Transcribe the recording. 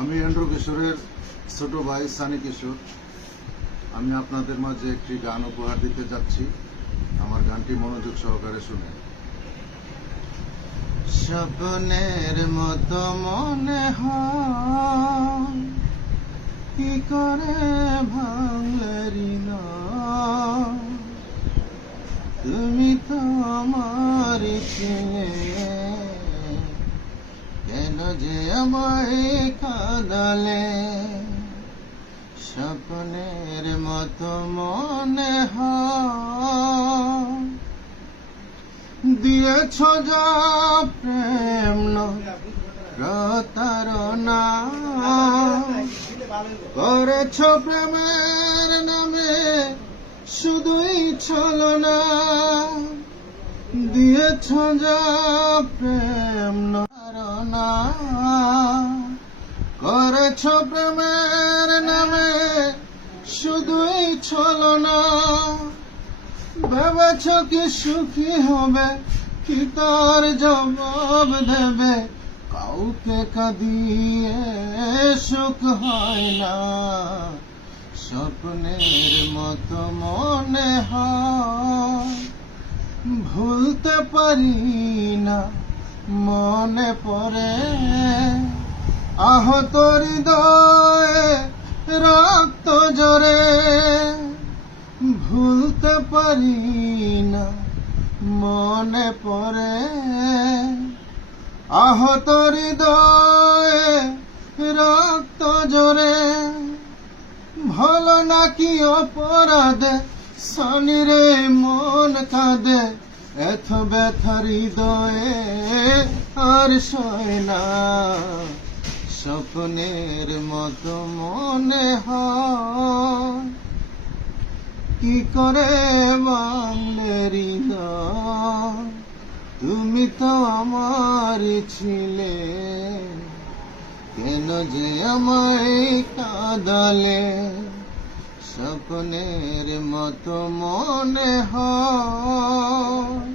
আমি এন্ড্রু কিশোরের ছোট ভাই সানি কিশোর। আমি আপনাদের মাঝে একটি গান উপহার দিতে যাচ্ছি। আমার গানটি মনোযোগ সহকারে শুনে। স্বপ্নের মতো মনে হয়, কি করে ভাঙলে হৃদয়, তুমি তো আমার ছিলে, কেন যে আমায় কাঁদালে। স্বপ্নের মতো মনে হয়, দিয়েছ যা প্রেম প্রতারণা, করেছ প্রেমের নামে শুধুই ছলনা, দিয়েছ যা প্রেম প্রতারণা, করেছ প্রেমের নামে শুধুই ছলনা। ভেবেছ কি সুখী হবে, কি তার জবাব দেবে, কাউকে কাঁদিয়ে সুখ হয় না। স্বপ্নের মতো মনে হয়, ভুলতে পারি না, মনে পড়ে আহত হৃদয়ে রক্ত জরে। ভুলতে পারি না, মনে পড়ে আহত হৃদয়ে রক্ত জরে। ভালো নাকি অপরাধে শনিরে মন কাঁদে, এত ব্যথা হৃদয়ে আর সয় না। স্বপ্নের মতো মনে হয়, কি করে ভাঙলে হৃদয়, তুমি তো আমার ছিলে, কেন যে আমায় কাঁদালে। স্বপ্নের মতো মনে হয়।